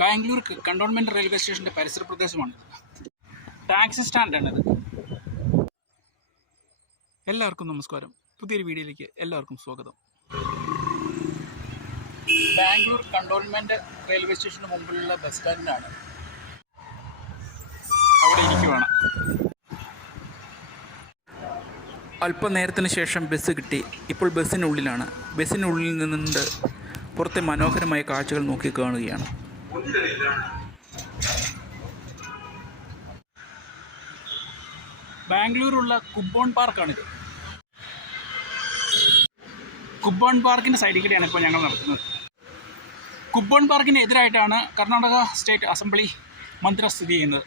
Bangalore cantonment railway സ്റ്റേഷൻ്റെ പരിസര പ്രദേശമാണിത്. Taxi സ്റ്റാൻഡാണിത്. എല്ലാവർക്കും നമസ്കാരം. പുതിയൊരു വീഡിയോയിലേക്ക് എല്ലാവർക്കും സ്വാഗതം. ബാംഗ്ലൂർ കണ്ടോൺമെൻറ്റ് റെയിൽവേ സ്റ്റേഷന് മുമ്പിലുള്ള ബസ് സ്റ്റാൻഡിനാണ്. അവിടെ ഇരിക്കുവാണ്. അല്പനേരത്തിന് ശേഷം ബസ് കിട്ടി. ഇപ്പോൾ ബസ്സിനുള്ളിലാണ്. ബസ്സിനുള്ളിൽ നിന്നുകൊണ്ട് പുറത്തെ മനോഹരമായ കാഴ്ചകൾ നോക്കി കാണുകയാണ്. ബാംഗ്ലൂരുള്ള കുബ്ബോൺ പാർക്കാണിത്. കുബ്ബോൺ പാർക്കിൻ്റെ സൈഡിൽ കൂടെയാണ് ഇപ്പോൾ ഞങ്ങൾ നടക്കുന്നത്. കുബ്ബോൺ പാർക്കിന് എതിരായിട്ടാണ് കർണാടക സ്റ്റേറ്റ് അസംബ്ലി മന്ദിരം സ്ഥിതി ചെയ്യുന്നത്.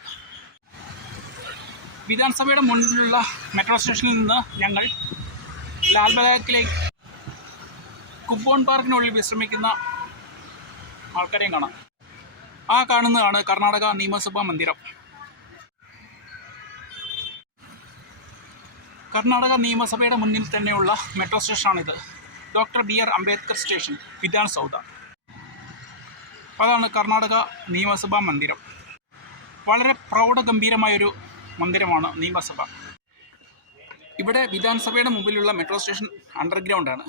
വിധാൻസഭയുടെ മുന്നിലുള്ള മെട്രോ സ്റ്റേഷനിൽ നിന്ന് ഞങ്ങൾ ലാൽബാഗിലേക്ക് കുബ്ബോൺ പാർക്കിനുള്ളിൽ വിശ്രമിക്കുന്ന ആൾക്കാരെയും കാണാം. ആ കാണുന്നതാണ് കർണാടക നിയമസഭാ മന്ദിരം. കർണാടക നിയമസഭയുടെ മുന്നിൽ തന്നെയുള്ള മെട്രോ സ്റ്റേഷനാണിത്. Doctor BR Ambedkar station, Vidhana Soudha. അതാണ് കർണാടക നിയമസഭാ മന്ദിരം. വളരെ പ്രൗഢഗംഭീരമായൊരു മന്ദിരമാണ് നിയമസഭ. ഇവിടെ വിധാൻസഭയുടെ മുമ്പിലുള്ള മെട്രോ സ്റ്റേഷൻ അണ്ടർഗ്രൗണ്ടാണ്.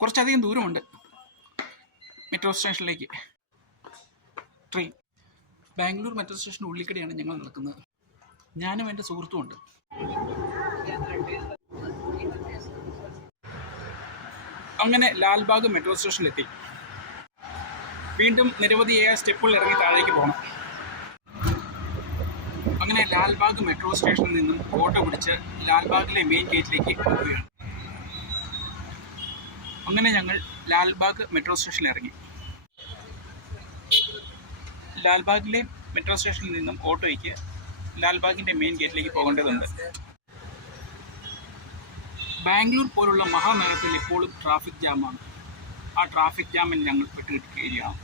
കുറച്ചധികം ദൂരമുണ്ട് മെട്രോ സ്റ്റേഷനിലേക്ക്. ട്രെയിൻ ബാംഗ്ലൂർ മെട്രോ സ്റ്റേഷൻ ഉള്ളിക്കടെയാണ് ഞങ്ങൾ നടക്കുന്നത്. ഞാനും എൻ്റെ സുഹൃത്തുമുണ്ട്. അങ്ങനെ ലാൽബാഗ് മെട്രോ സ്റ്റേഷനിലെത്തി. വീണ്ടും നിരവധിയായ സ്റ്റെപ്പുകൾ ഇറങ്ങി താഴേക്ക് പോകണം. അങ്ങനെ ലാൽബാഗ് മെട്രോ സ്റ്റേഷനിൽ നിന്നും ഓട്ടോ പിടിച്ച് ലാൽബാഗിലെ മെയിൻ ഗേറ്റിലേക്ക് പോവുകയാണ്. അങ്ങനെ ഞങ്ങൾ ലാൽബാഗ് മെട്രോ സ്റ്റേഷനിൽ ഇറങ്ങി. ലാൽബാഗിലെ മെട്രോ സ്റ്റേഷനിൽ നിന്നും ഓട്ടോയ്ക്ക് ലാൽബാഗിൻ്റെ മെയിൻ ഗേറ്റിലേക്ക് പോകേണ്ടതുണ്ട്. ബാംഗ്ലൂർ പോലുള്ള മഹാനഗരത്തിൽ ഇപ്പോഴും ട്രാഫിക് ജാമാണ്. ആ ട്രാഫിക് ജാമിൽ ഞങ്ങൾ പെട്ടുകിട്ടുകയാണ്.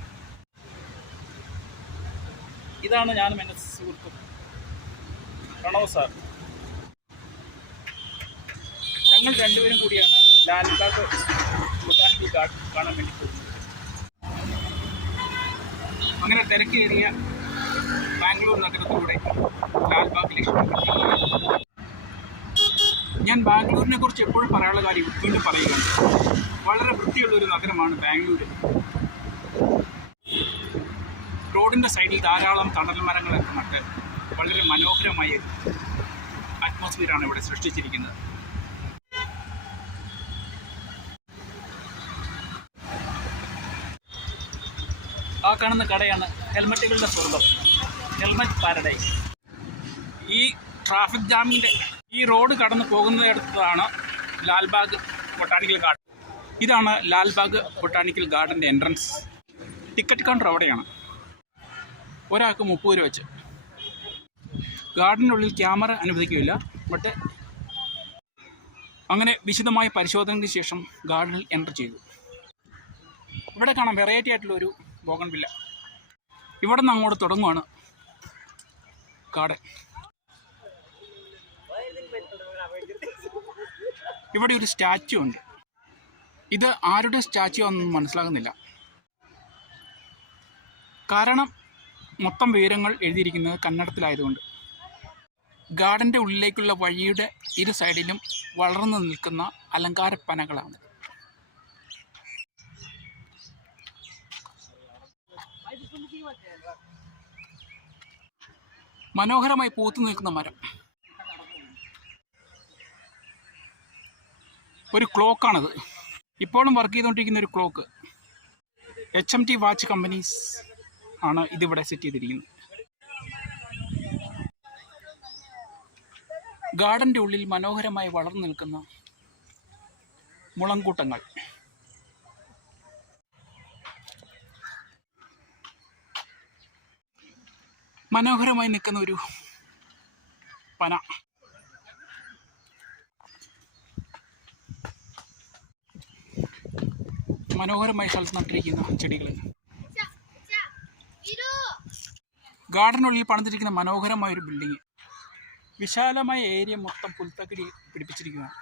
ഇതാണ് ഞാനും എൻ്റെ സുഹൃത്തും പ്രണവ് സാർ. ഞങ്ങൾ രണ്ടുപേരും കൂടിയാണ് ലാൽബാഗ് ബൊട്ടാണിക്കൽ ഗാർഡൻ കാണാൻ വേണ്ടി പോകുന്നത്. അങ്ങനെ തിരക്കേറിയ ബാംഗ്ലൂർ നഗരത്തിലൂടെ ലാൽബാഗിലേക്ക്. ഞാൻ ബാംഗ്ലൂരിനെ കുറിച്ച് എപ്പോഴും പറയാനുള്ള കാര്യം വീണ്ടും പറയുകയാണ്. വളരെ വൃത്തിയുള്ളൊരു നഗരമാണ് ബാംഗ്ലൂർ. റോഡിൻ്റെ സൈഡിൽ ധാരാളം തണൽ മരങ്ങളൊക്കെ നട്ട് വളരെ മനോഹരമായ അറ്റ്മോസ്ഫിയറാണ് ഇവിടെ സൃഷ്ടിച്ചിരിക്കുന്നത്. ആ കാണുന്ന കടയാണ് ഹെൽമറ്റുകളുടെ സ്വർഗം, ഹെൽമറ്റ് പാരഡൈസ്. ഈ ട്രാഫിക് ജാമിൻ്റെ ഈ റോഡ് കടന്നു പോകുന്നിടത്താണ് ലാൽബാഗ് ബൊട്ടാണിക്കൽ ഗാർഡൻ. ഇതാണ് ലാൽബാഗ് ബൊട്ടാണിക്കൽ ഗാർഡൻ്റെ എൻട്രൻസ്. ടിക്കറ്റ് കൗണ്ടർ അവിടെയാണ്. ഒരാൾക്ക് 30 രൂപ വെച്ച്. ഗാർഡനുള്ളിൽ ക്യാമറ അനുവദിക്കില്ല. ബട്ട് അങ്ങനെ വിശദമായ പരിശോധനയ്ക്ക് ശേഷം ഗാർഡനിൽ എൻ്റർ ചെയ്തു. ഇവിടെ കാണാം വെറൈറ്റി ആയിട്ടുള്ളൊരു ബോഗൺവില്ല. ഇവിടെ നിന്ന് അങ്ങോട്ട് തുടങ്ങുവാണ് ഗാർഡൻ. ഇവിടെ ഒരു സ്റ്റാച്ചു ഉണ്ട്. ഇത് ആരുടെ സ്റ്റാച്ചു ആണെന്ന് മനസ്സിലാകുന്നില്ല. കാരണം മൊത്തം വിവരങ്ങൾ എഴുതിയിരിക്കുന്നത് കന്നഡത്തിലായതുകൊണ്ട്. ഗാർഡൻ്റെ ഉള്ളിലേക്കുള്ള വഴിയുടെ ഇരു സൈഡിലും വളർന്നു നിൽക്കുന്ന അലങ്കാരപ്പനകളാണ്. മനോഹരമായി പൂത്തു നിൽക്കുന്ന മരം. ഒരു ക്ലോക്കാണത്. ഇപ്പോഴും വർക്ക് ചെയ്തുകൊണ്ടിരിക്കുന്ന ഒരു ക്ലോക്ക്. HMT വാച്ച് കമ്പനീസ് ആണ് ഇതിവിടെ സെറ്റ് ചെയ്തിരിക്കുന്നത്. ഗാർഡൻ്റെ ഉള്ളിൽ മനോഹരമായി വളർന്നു നിൽക്കുന്ന മുളങ്കൂട്ടങ്ങൾ. മനോഹരമായി നിൽക്കുന്ന ഒരു പന. മനോഹരമായി സ്ഥലത്ത് നട്ടിരിക്കുന്ന ചെടികൾ. ഗാർഡനുള്ളിൽ പണിതിരിക്കുന്ന മനോഹരമായൊരു ബിൽഡിങ്. വിശാലമായ ഏരിയ മൊത്തം പുൽത്തകിടി പിടിപ്പിച്ചിരിക്കുന്നതാണ്.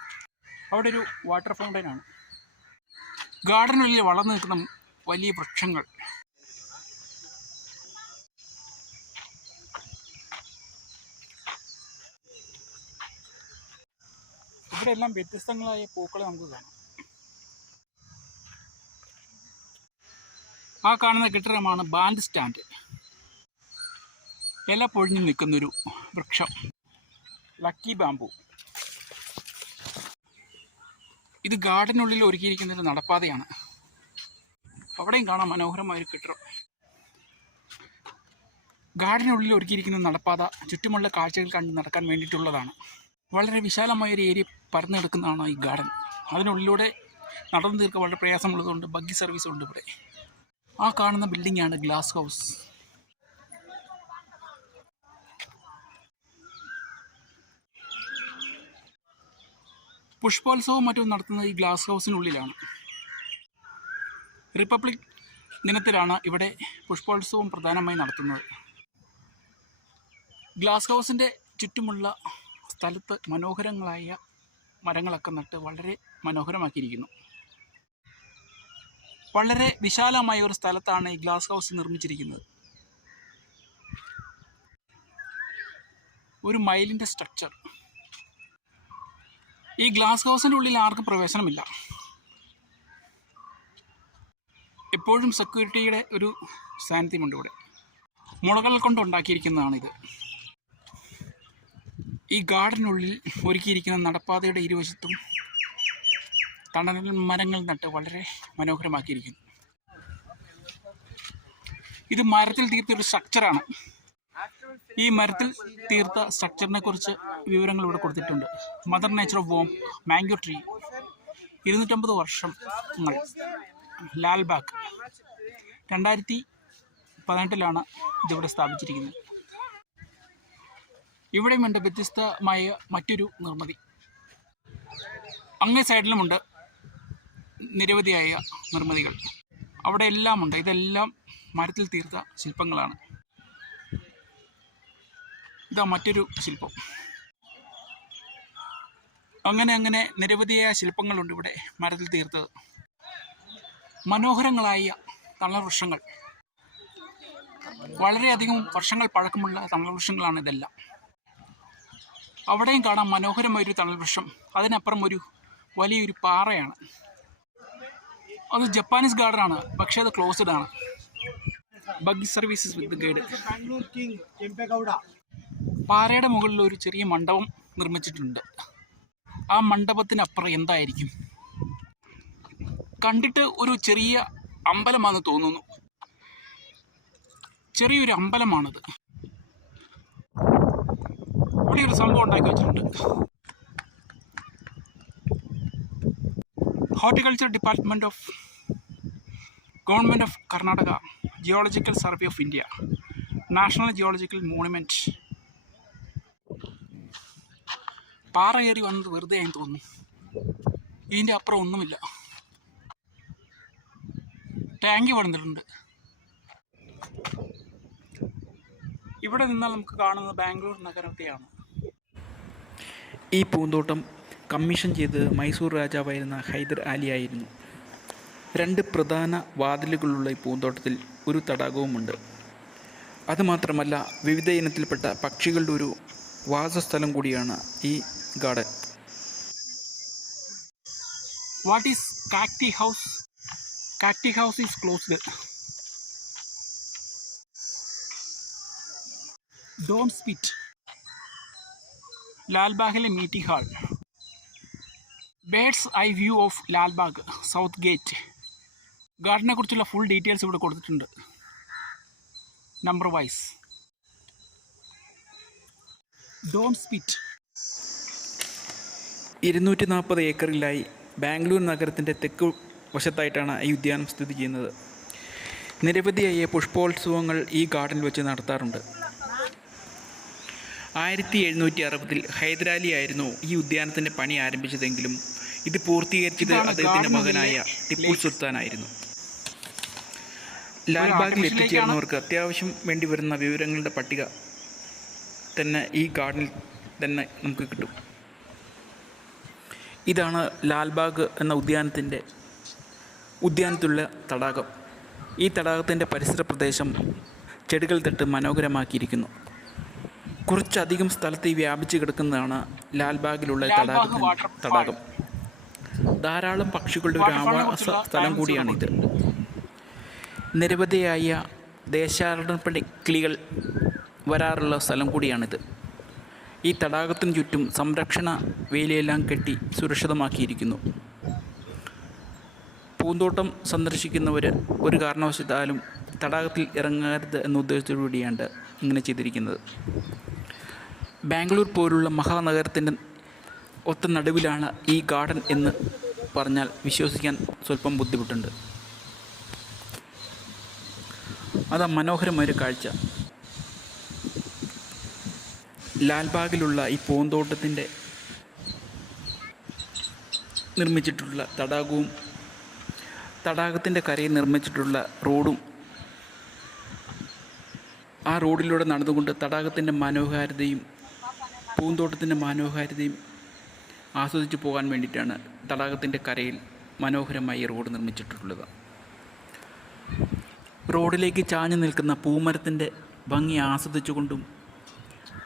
അവിടെ ഒരു വാട്ടർ ഫൗണ്ടൈനാണ്. ഗാർഡനുള്ളിൽ വളർന്നു നിൽക്കുന്ന വലിയ വൃക്ഷങ്ങൾ. ഇവിടെ എല്ലാം വ്യത്യസ്തങ്ങളായ പൂക്കൾ നമുക്ക് കാണാം. ആ കാണുന്ന കെട്ടിടമാണ് ബാൻഡ് സ്റ്റാൻഡ്. ഇല പൊഴിഞ്ഞു നിൽക്കുന്നൊരു വൃക്ഷം, ലക്കി ബാമ്പു. ഇത് ഗാർഡനുള്ളിൽ ഒരുക്കിയിരിക്കുന്നത് നടപ്പാതയാണ്. അവിടെയും കാണാം മനോഹരമായൊരു കെട്ടിടം. ഗാർഡനുള്ളിൽ ഒരുക്കിയിരിക്കുന്ന നടപ്പാത ചുറ്റുമുള്ള കാഴ്ചകൾ കണ്ട് നടക്കാൻ വേണ്ടിയിട്ടുള്ളതാണ്. വളരെ വിശാലമായൊരു ഏരിയ പരന്നു കിടക്കുന്നതാണ് ഈ ഗാർഡൻ. അതിനുള്ളിലൂടെ നടന്നു തീർക്കാൻ വളരെ പ്രയാസമുള്ളതുകൊണ്ട് ബഗ്ഗി സർവീസ് ഉണ്ട് ഇവിടെ. ആ കാണുന്ന ബിൽഡിംഗാണ് ഗ്ലാസ് ഹൗസ്. പുഷ്പോത്സവം മറ്റും നടത്തുന്നത് ഈ ഗ്ലാസ് ഹൗസിനുള്ളിലാണ്. റിപ്പബ്ലിക് ദിനത്തിലാണ് ഇവിടെ പുഷ്പോത്സവം പ്രധാനമായി നടത്തുന്നത്. ഗ്ലാസ് ഹൗസിൻ്റെ ചുറ്റുമുള്ള സ്ഥലത്ത് മനോഹരങ്ങളായ മരങ്ങളൊക്കെ നട്ട് വളരെ മനോഹരമാക്കിയിരിക്കുന്നു. വളരെ വിശാലമായ ഒരു സ്ഥലത്താണ് ഈ ഗ്ലാസ് ഹൗസ് നിർമ്മിച്ചിരിക്കുന്നത്. ഒരു മൈലിൻ്റെ സ്ട്രക്ചർ. ഈ ഗ്ലാസ് ഹൗസിൻ്റെ ഉള്ളിൽ ആർക്കും പ്രവേശനമില്ല. എപ്പോഴും സെക്യൂരിറ്റിയുടെ ഒരു സാന്നിധ്യമുണ്ട് ഇവിടെ. മുളകൾ കൊണ്ടുണ്ടാക്കിയിരിക്കുന്നതാണിത്. ഈ ഗാർഡനുള്ളിൽ ഒരുക്കിയിരിക്കുന്ന നടപ്പാതയുടെ ഇരുവശത്തും തണൽ മരങ്ങൾ നട്ട് വളരെ മനോഹരമാക്കിയിരിക്കുന്നു. ഇത് മരത്തിൽ തീർത്തൊരു സ്ട്രക്ചറാണ്. ഈ മരത്തിൽ തീർത്ത സ്ട്രക്ചറിനെ കുറിച്ച് വിവരങ്ങൾ ഇവിടെ കൊടുത്തിട്ടുണ്ട്. Mother nature of worm mango tree, 250 വർഷങ്ങൾ, ലാൽബാഗ്. 2018 ഇതിവിടെ സ്ഥാപിച്ചിരിക്കുന്നത്. ഇവിടെയുമുണ്ട് വ്യത്യസ്തമായ മറ്റൊരു നിർമ്മിതി. അങ്ങേ സൈഡിലുമുണ്ട് നിരവധിയായ നിർമ്മിതികൾ. അവിടെ എല്ലാം ഉണ്ട്. ഇതെല്ലാം മരത്തിൽ തീർത്ത ശില്പങ്ങളാണ്. ഇതാ മറ്റൊരു ശില്പം. അങ്ങനെ നിരവധിയായ ശില്പങ്ങളുണ്ട് ഇവിടെ മരത്തിൽ തീർത്തത്. മനോഹരങ്ങളായ തണൽവൃക്ഷങ്ങൾ, വളരെയധികം വർഷങ്ങൾ പഴക്കമുള്ള തണൽവൃക്ഷങ്ങളാണ് ഇതെല്ലാം. അവിടെയും കാണാം മനോഹരമായൊരു തണൽവൃക്ഷം. അതിനപ്പുറം ഒരു വലിയൊരു പാറയാണ്. അത് ജപ്പാനീസ് ഗാർഡനാണ്, പക്ഷേ അത് ക്ലോസ്ഡ് ആണ്. ബഗ്ഗി സർവീസസ് വിത്ത് ഗൈഡ്. പാറയുടെ മുകളിൽ ഒരു ചെറിയ മണ്ഡപം നിർമ്മിച്ചിട്ടുണ്ട്. ആ മണ്ഡപത്തിനപ്പുറം എന്തായിരിക്കും? കണ്ടിട്ട് ഒരു ചെറിയ അമ്പലമാണെന്ന് തോന്നുന്നു. ചെറിയൊരു അമ്പലമാണത്. ഇവിടെ ഒരു സംഭവം ഉണ്ടാക്കി വെച്ചിട്ടുണ്ട്. Horticulture department of government of Karnataka, geological survey of India, national geological monument. പാറ കയറി വന്നത് വെറുതെ ആയി തോന്നുന്നു. ഇതിൻ്റെ അപ്പുറം ഒന്നുമില്ല. ടാങ്ക് പണിതിട്ടുണ്ട്. ഇവിടെ നിന്നാൽ നമുക്ക് കാണുന്നത് ബാംഗ്ലൂർ നഗരത്തെയാണ്. ഈ പൂന്തോട്ടം കമ്മീഷൻ ചെയ്ത് മൈസൂർ രാജാവായിരുന്ന ഹൈദർ അലി ആയിരുന്നു. 2 പ്രധാന വാതിലുകളുള്ള ഈ പൂന്തോട്ടത്തിൽ ഒരു തടാകവുമുണ്ട്. അതുമാത്രമല്ല, വിവിധ ഇനത്തിൽപ്പെട്ട പക്ഷികളുടെ ഒരു വാസസ്ഥലം കൂടിയാണ് ഈ garden. What is cacti house? Cacti house is closed. Don't spit. ലാൽബാഗിലെ meeting hall. Bird's eye view of Lalbagh, south gate. ഗാർഡനെ കുറിച്ചുള്ള ഫുൾ ഡീറ്റെയിൽസ് ഇവിടെ കൊടുത്തിട്ടുണ്ട്, നമ്പർ വൈസ്. ഡോൺ സ്പിറ്റ് 240 ഏക്കറിലായി ബാംഗ്ലൂർ നഗരത്തിൻ്റെ തെക്ക് വശത്തായിട്ടാണ് ഈ ഉദ്യാനം സ്ഥിതി ചെയ്യുന്നത്. നിരവധിയായ പുഷ്പോത്സവങ്ങൾ ഈ ഗാർഡനിൽ വെച്ച് നടത്താറുണ്ട്. 1760-ൽ ഹൈദരാലി ആയിരുന്നു ഈ ഉദ്യാനത്തിൻ്റെ പണി ആരംഭിച്ചതെങ്കിലും ഇത് പൂർത്തീകരിച്ചത് അദ്ദേഹത്തിൻ്റെ മകനായ ടിപ്പു സുൽത്താനായിരുന്നു. ലാൽബാഗിൽ എത്തിച്ചേർന്നവർക്ക് അത്യാവശ്യം വേണ്ടി വരുന്ന വിവരങ്ങളുടെ പട്ടിക തന്നെ ഈ ഗാർഡനിൽ തന്നെ നമുക്ക് കിട്ടും. ഇതാണ് ലാൽബാഗ് എന്ന ഉദ്യാനത്തിലുള്ള തടാകം. ഈ തടാകത്തിൻ്റെ പരിസര പ്രദേശം ചെടികൾ തട്ട് മനോഹരമാക്കിയിരിക്കുന്നു. കുറച്ചധികം സ്ഥലത്ത് വ്യാപിച്ചു കിടക്കുന്നതാണ് ലാൽബാഗിലുള്ള തടാകം. ധാരാളം പക്ഷികളുടെ ഒരു ആവാസ സ്ഥലം കൂടിയാണിത്. നിരവധിയായ ദേശാടന കിളികൾ വരാറുള്ള സ്ഥലം കൂടിയാണിത്. ഈ തടാകത്തിന് ചുറ്റും സംരക്ഷണ വേലിയെല്ലാം കെട്ടി സുരക്ഷിതമാക്കിയിരിക്കുന്നു. പൂന്തോട്ടം സന്ദർശിക്കുന്നവർ ഒരു കാരണവശാലും തടാകത്തിൽ ഇറങ്ങരുത് എന്ന ഉദ്ദേശത്തോടുകൂടിയാണ് ഇങ്ങനെ ചെയ്തിരിക്കുന്നത്. ബാംഗ്ലൂർ പോലുള്ള മഹാനഗരത്തിൻ്റെ ഒത്ത നടുവിലാണ് ഈ ഗാർഡൻ എന്ന് പറഞ്ഞാൽ വിശ്വസിക്കാൻ സ്വല്പം ബുദ്ധിമുട്ടുണ്ട്. അതാ മനോഹരമായൊരു കാഴ്ച. ലാൽബാഗിലുള്ള ഈ പൂന്തോട്ടത്തിൻ്റെ നിർമ്മിച്ചിട്ടുള്ള തടാകവും തടാകത്തിൻ്റെ കരയിൽ നിർമ്മിച്ചിട്ടുള്ള റോഡും, ആ റോഡിലൂടെ നടന്നുകൊണ്ട് തടാകത്തിൻ്റെ മനോഹാരിതയും പൂന്തോട്ടത്തിൻ്റെ മനോഹാരിതയും ആസ്വദിച്ചു പോകാൻ വേണ്ടിയിട്ടാണ് തടാകത്തിൻ്റെ കരയിൽ മനോഹരമായി റോഡ് നിർമ്മിച്ചിട്ടുള്ളത്. റോഡിലേക്ക് ചാഞ്ഞു നിൽക്കുന്ന പൂമരത്തിൻ്റെ ഭംഗി ആസ്വദിച്ചുകൊണ്ടും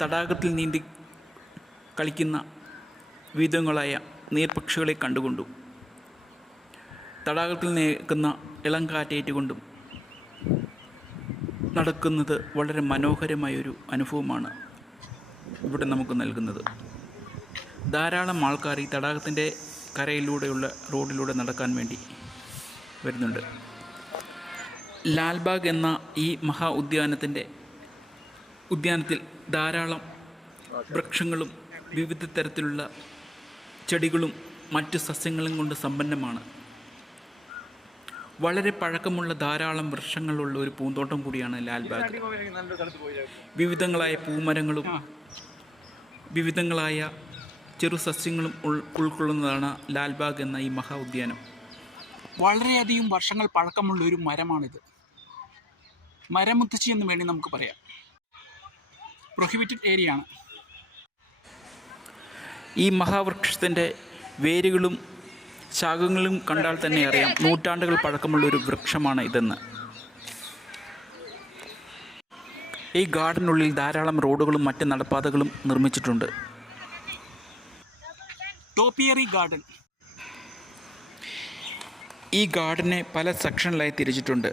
തടാകത്തിൽ നീന്തി കളിക്കുന്ന വിവിധങ്ങളായ നീർപക്ഷികളെ കണ്ടുകൊണ്ടും തടാകത്തിൽ നിൽക്കുന്ന ഇളം കാറ്റേറ്റുകൊണ്ടും നടക്കുന്നത് വളരെ മനോഹരമായൊരു അനുഭവമാണ് ഇവിടെ നമുക്ക് നൽകുന്നത്. ധാരാളം ആൾക്കാർ ഈ തടാകത്തിൻ്റെ കരയിലൂടെയുള്ള റോഡിലൂടെ നടക്കാൻ വേണ്ടി വരുന്നുണ്ട്. ലാൽബാഗ് എന്ന ഈ മഹാ ഉദ്യാനത്തിൽ ധാരാളം വൃക്ഷങ്ങളും വിവിധ തരത്തിലുള്ള ചെടികളും മറ്റു സസ്യങ്ങളും കൊണ്ട് സമ്പന്നമാണ്. വളരെ പഴക്കമുള്ള ധാരാളം വൃക്ഷങ്ങളുള്ള ഒരു പൂന്തോട്ടം കൂടിയാണ് ലാൽബാഗ്. വിവിധങ്ങളായ പൂമരങ്ങളും വിവിധങ്ങളായ ചെറു സസ്യങ്ങളും ഉൾക്കൊള്ളുന്നതാണ് ലാൽബാഗ് എന്ന ഈ മഹാ ഉദ്യാനം. വളരെയധികം വർഷങ്ങൾ പഴക്കമുള്ള ഒരു മരമാണിത്. മരമുത്തശ്ശി എന്ന് വേണ്ടി നമുക്ക് പറയാം. പ്രൊഹിബിറ്റഡ് ഏരിയ ആണ്. ഈ മഹാവൃക്ഷത്തിൻ്റെ വേരുകളും ശാഖകളും കണ്ടാൽ തന്നെ അറിയാം നൂറ്റാണ്ടുകൾ പഴക്കമുള്ളൊരു വൃക്ഷമാണ് ഇതെന്ന്. ഈ ഗാർഡനുള്ളിൽ ധാരാളം റോഡുകളും മറ്റ് നടപ്പാതകളും നിർമ്മിച്ചിട്ടുണ്ട്. ടോപ്പിയറി ഗാർഡൻ. ഈ ഗാർഡനെ പല സെക്ഷനിലായി തിരിച്ചിട്ടുണ്ട്.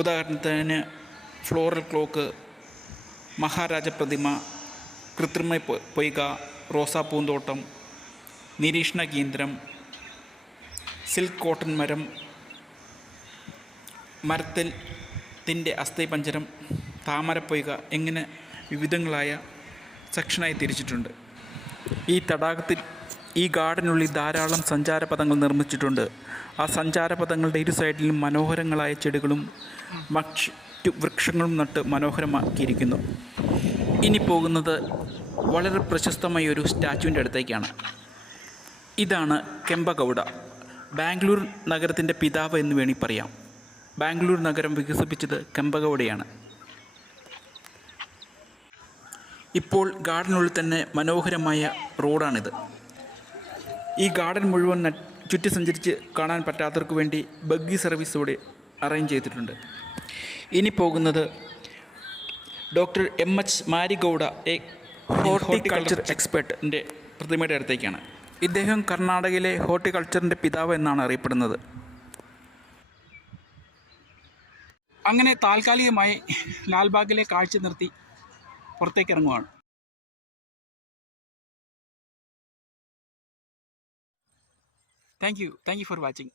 ഉദാഹരണത്തിന് ഫ്ലോറൽ ക്ലോക്ക്, മഹാരാജ പ്രതിമ, കൃത്രിമ പൊയ്ക, റോസാപ്പൂന്തോട്ടം, നിരീക്ഷണ കേന്ദ്രം, സിൽക്ക് കോട്ടൺ മരം, മരത്തിൻ്റെ അസ്ഥിപഞ്ജരം, താമരപ്പൊയ്ക, ഇങ്ങനെ വിവിധങ്ങളായ സെക്ഷനായി തിരിച്ചിട്ടുണ്ട്. ഈ ഗാർഡനുള്ളിൽ ധാരാളം സഞ്ചാരപഥങ്ങൾ നിർമ്മിച്ചിട്ടുണ്ട്. ആ സഞ്ചാരപഥങ്ങളുടെ ഇരു സൈഡിലും മനോഹരങ്ങളായ ചെടികളും മറ്റു വൃക്ഷങ്ങളും നട്ട് മനോഹരമാക്കിയിരിക്കുന്നു. ഇനി പോകുന്നത് വളരെ പ്രശസ്തമായ ഒരു സ്റ്റാച്യുവിൻ്റെ അടുത്തേക്കാണ്. ഇതാണ് കെമ്പഗൗഡ. ബാംഗ്ലൂർ നഗരത്തിൻ്റെ പിതാവ് എന്ന് വേണമെങ്കിൽ പറയാം. ബാംഗ്ലൂർ നഗരം വികസിപ്പിച്ചത് കെമ്പഗൗഡയാണ്. ഇപ്പോൾ ഗാർഡനുള്ളിൽ തന്നെ മനോഹരമായ റോഡാണിത്. ഈ ഗാർഡൻ മുഴുവൻ ചുറ്റി സഞ്ചരിച്ച് കാണാൻ പറ്റാത്തവർക്ക് വേണ്ടി ബഗ്ഗി സർവീസ് ഇവിടെ അറേഞ്ച് ചെയ്തിട്ടുണ്ട്. ഇനി പോകുന്നത് ഡോക്ടർ MH മാരിഗൗഡ, എ ഹോർട്ടിക്കൾച്ചർ എക്സ്പെർട്ടിൻ്റെ പ്രതിമയുടെ അടുത്തേക്കാണ്. ഇദ്ദേഹം കർണാടകയിലെ ഹോർട്ടിക്കൾച്ചറിൻ്റെ പിതാവ് എന്നാണ് അറിയപ്പെടുന്നത്. അങ്ങനെ താൽക്കാലികമായി ലാൽബാഗിലെ കാഴ്ച നിർത്തി പുറത്തേക്ക് ഇറങ്ങുവാണ്. Thank you for watching.